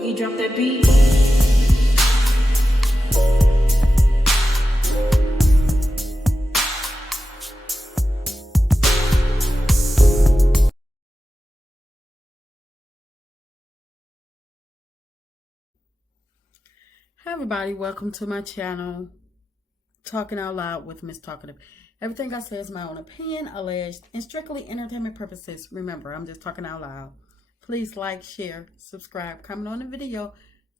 Boogie, drop that beat. Hi everybody, welcome to my channel, Talking Out Loud with Miss Talkative. Everything I say is my own opinion, alleged, and strictly entertainment purposes. Remember, I'm just talking out loud. Please like, share, subscribe, comment on the video.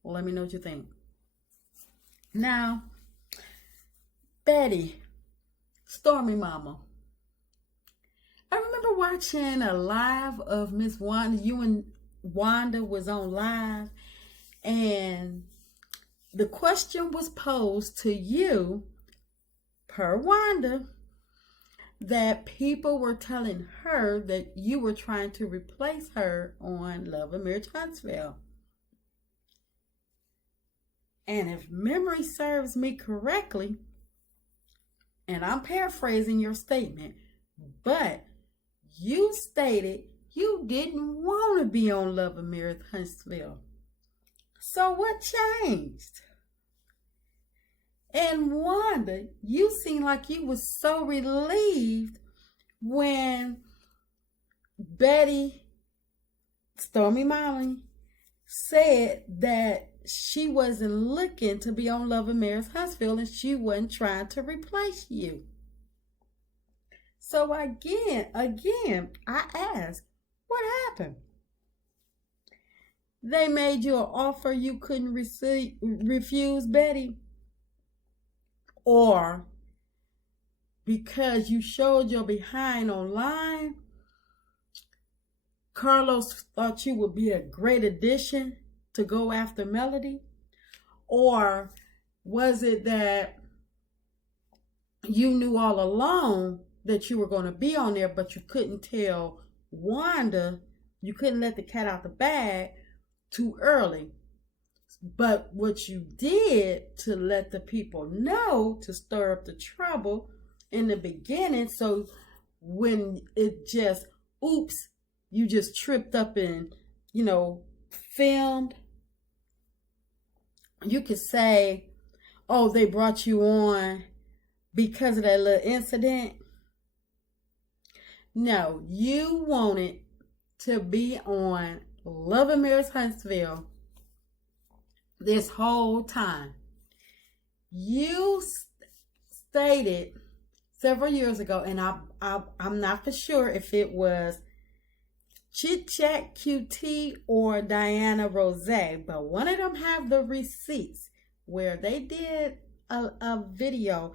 Let me know what you think. Now, Betty, Stormy Mama. I remember watching a live of Miss Wanda. You and Wanda was on live, and the question was posed to you, per Wanda, that people were telling her that you were trying to replace her on Love and Marriage Huntsville. And if memory serves me correctly, and I'm paraphrasing your statement, but you stated you didn't want to be on Love and Marriage Huntsville. So what changed? And Wanda, you seemed like you was so relieved when Betty, Stormy Molly, said that she wasn't looking to be on Love and Marriage Huntsville and she wasn't trying to replace you. So again, I ask, what happened? They made you an offer you couldn't refuse, Betty? Or because you showed your behind online, Carlos thought you would be a great addition to go after Melody? Or was it that you knew all along that you were going to be on there, but you couldn't tell Wanda, you couldn't let the cat out the bag too early? But what you did to let the people know, to stir up the trouble in the beginning, so when it just, oops, you just tripped up and, filmed, you could say, oh, they brought you on because of that little incident. No, you wanted to be on Love and Marriage Huntsville this whole time. You stated several years ago, and I'm not for sure if it was Chit Chat QT or Diana Rose, but one of them have the receipts where they did a video,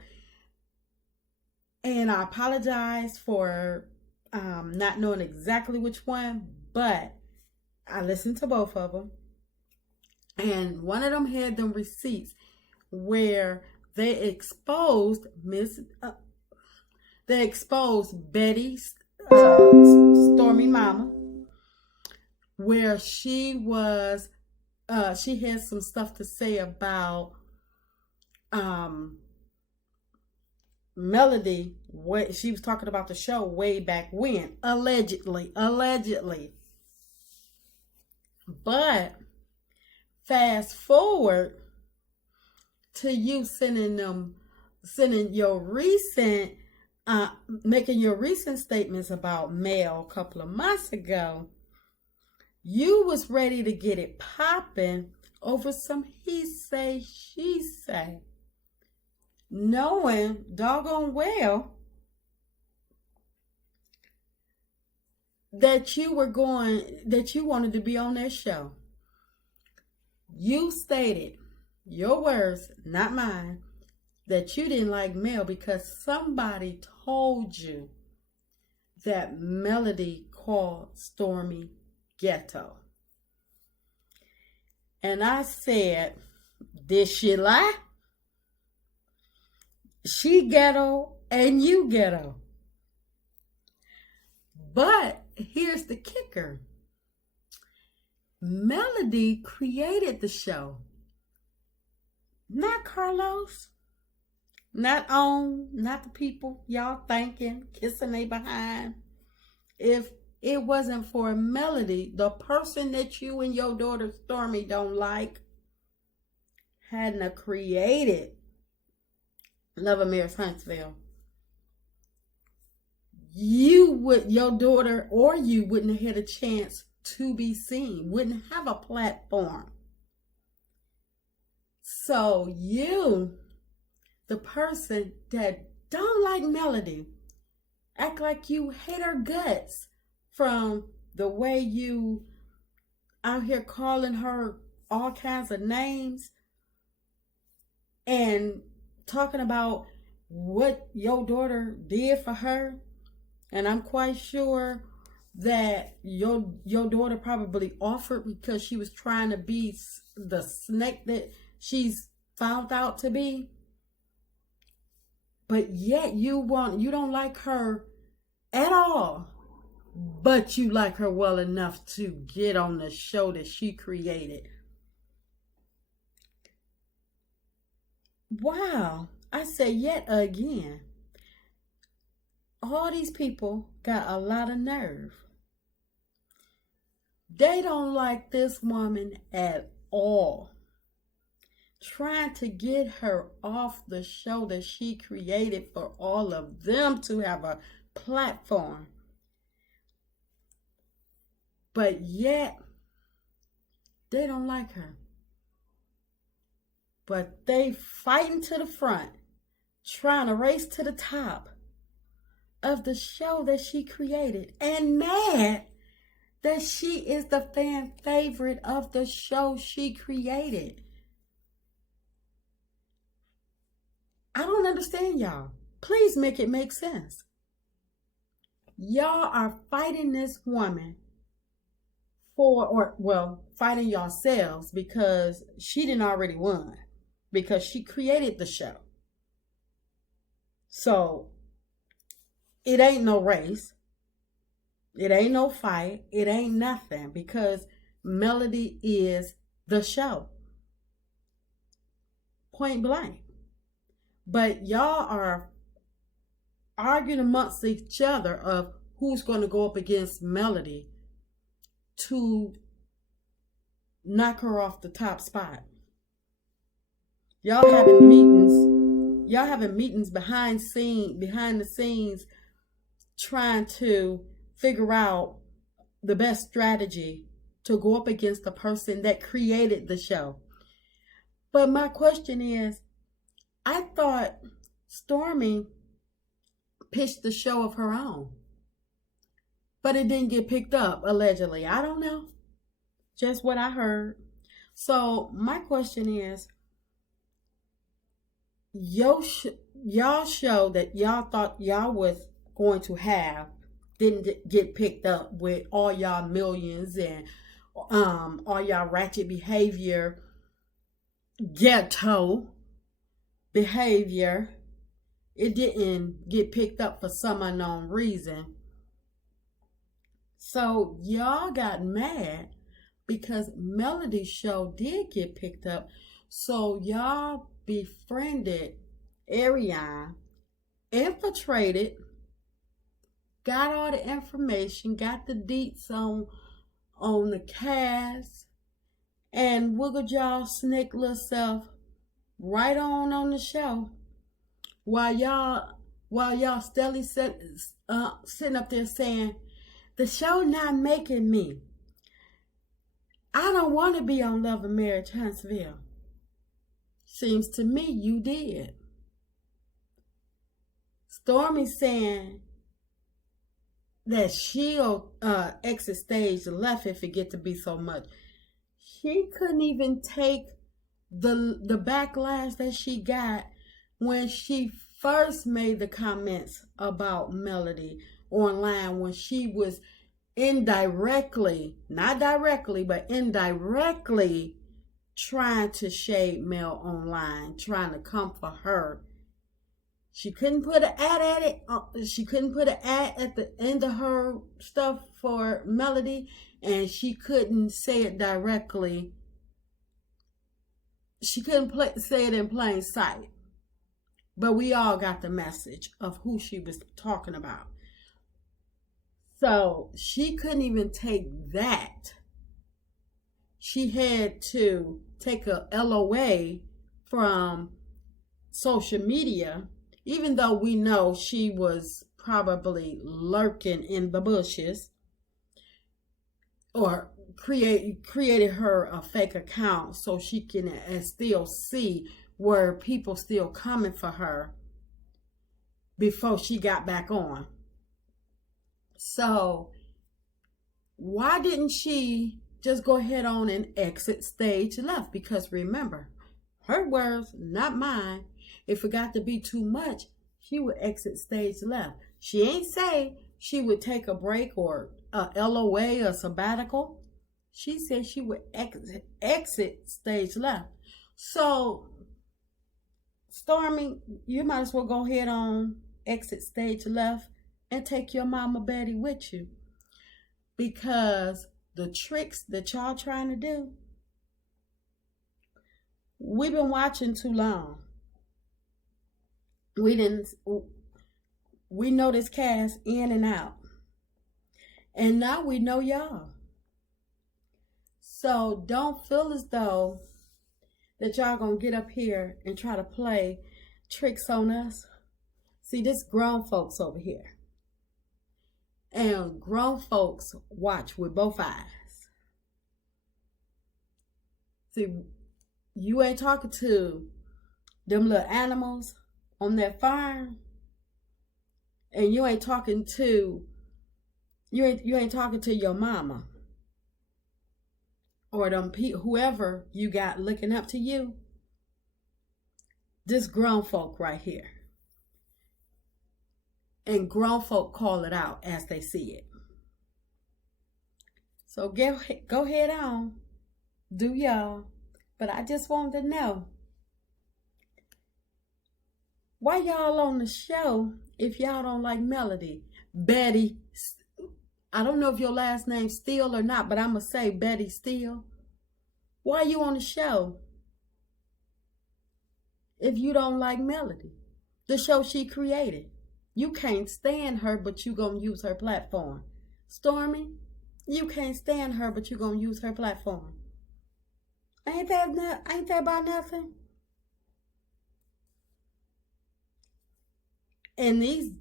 and I apologize for not knowing exactly which one, but I listened to both of them. And one of them had them receipts where they exposed Betty's Stormy Mama, where she had some stuff to say about Melody. She was talking about the show way back when, allegedly. But fast forward to you making your recent statements about Mel a couple of months ago. You was ready to get it popping over some he say, she say, knowing doggone well that you wanted to be on their show. You stated, your words, not mine, that you didn't like Mel because somebody told you that Melody called Stormy ghetto. And I said, did she lie? She ghetto and you ghetto. But here's the kicker. Melody created the show. Not Carlos. Not the people y'all thinking, kissing they behind. If it wasn't for Melody, the person that you and your daughter Stormy don't like, hadn't created Love and Marriage Huntsville, your daughter or you wouldn't have had a chance to be seen, wouldn't have a platform. So you, the person that don't like Melody, act like you hate her guts from the way you out here calling her all kinds of names and talking about what your daughter did for her. And I'm quite sure that your daughter probably offered because she was trying to be the snake that she's found out to be. But yet you don't like her at all. But you like her well enough to get on the show that she created. Wow. I say yet again. All these people got a lot of nerve. They don't like this woman at all. Trying to get her off the show that she created for all of them to have a platform. But yet, they don't like her. But they fighting to the front, trying to race to the top of the show that she created, and mad that she is the fan favorite of the show she created. I don't understand y'all. Please make it make sense. Y'all are fighting this woman fighting yourselves because she didn't already won, because she created the show. So it ain't no race. It ain't no fight. It ain't nothing, because Melody is the show. Point blank. But y'all are arguing amongst each other of who's going to go up against Melody to knock her off the top spot. Y'all having meetings behind the scenes, trying to figure out the best strategy to go up against the person that created the show. But my question is, I thought Stormy pitched the show of her own, but it didn't get picked up, allegedly. I don't know. Just what I heard. So my question is, y'all show that y'all thought y'all was going to have didn't get picked up with all y'all millions and all y'all ratchet behavior, ghetto behavior. It didn't get picked up for some unknown reason. So y'all got mad because Melody's show did get picked up. So y'all befriended Ariane, infiltrated, got all the information, got the deets on the cast, and wiggled y'all snake little self right on the show while y'all steadily sitting up there saying, the show not making me. I don't want to be on Love and Marriage Huntsville. Seems to me you did. Stormy saying that she'll exit stage left if it get to be so much. She couldn't even take the backlash that she got when she first made the comments about Melody online, when she was indirectly, not directly, but indirectly trying to shade Mel online, trying to come for her. She couldn't put an ad at it. She couldn't put an ad at the end of her stuff for Melody, and she couldn't say it directly. She couldn't say it in plain sight. But we all got the message of who she was talking about. So she couldn't even take that. She had to take a LOA from social media, even though we know she was probably lurking in the bushes or created her a fake account so she can still see where people still coming for her before she got back on. So why didn't she just go ahead on and exit stage left? Because remember, her words, not mine. If it got to be too much, she would exit stage left. She ain't say she would take a break or a LOA or sabbatical. She said she would exit stage left. So, Stormy, you might as well go ahead on exit stage left and take your mama Betty with you. Because the tricks that y'all trying to do, we've been watching too long. We know this cast in and out. And now we know y'all. So don't feel as though that y'all gonna get up here and try to play tricks on us. See, this grown folks over here. And grown folks watch with both eyes. See, you ain't talking to them little animals on that farm, and you ain't talking to you ain't talking to your mama or them whoever you got looking up to you. This grown folk right here. And grown folk call it out as they see it. So go ahead on. Do y'all. But I just wanted to know, why y'all on the show if y'all don't like Melody? Betty, I don't know if your last name's Steele or not, but I'm going to say Betty Steele. Why are you on the show if you don't like Melody? The show she created. You can't stand her, but you gonna use her platform. Stormy, you can't stand her, but you gonna use her platform. Ain't that about nothing? And these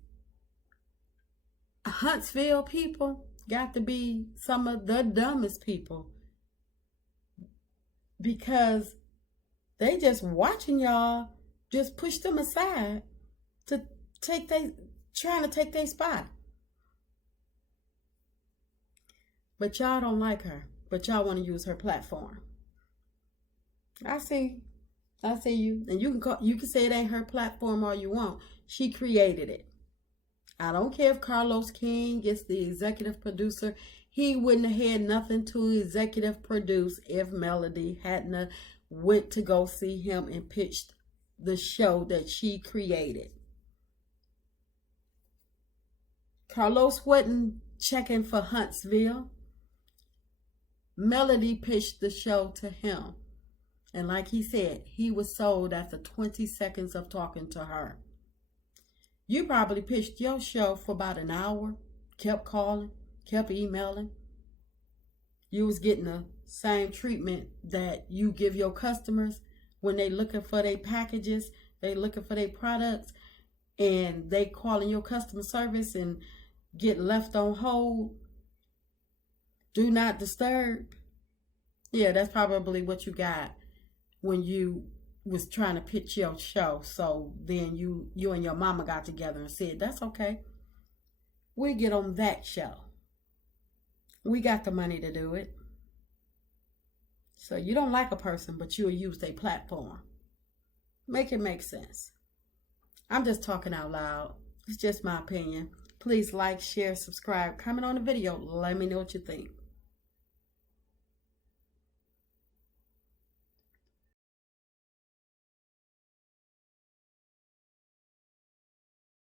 Huntsville people got to be some of the dumbest people, because they just watching y'all just push them aside to trying to take their spot. But y'all don't like her, but y'all want to use her platform. I see you. And you can say it ain't her platform all you want. She created it. I don't care if Carlos King gets the executive producer. He wouldn't have had nothing to executive produce if Melody hadn't went to go see him and pitched the show that she created. Carlos wasn't checking for Huntsville. Melody pitched the show to him. And like he said, he was sold after 20 seconds of talking to her. You probably pitched your show for about an hour, kept calling, kept emailing. You was getting the same treatment that you give your customers when they looking for their packages, they looking for their products, and they calling your customer service and get left on hold. Do not disturb. Yeah, that's probably what you got when you was trying to pitch your show. So then you and your mama got together and said, that's okay. We get on that show. We got the money to do it. So you don't like a person, but you'll use their platform. Make it make sense. I'm just talking out loud. It's just my opinion. Please like, share, subscribe, comment on the video. Let me know what you think.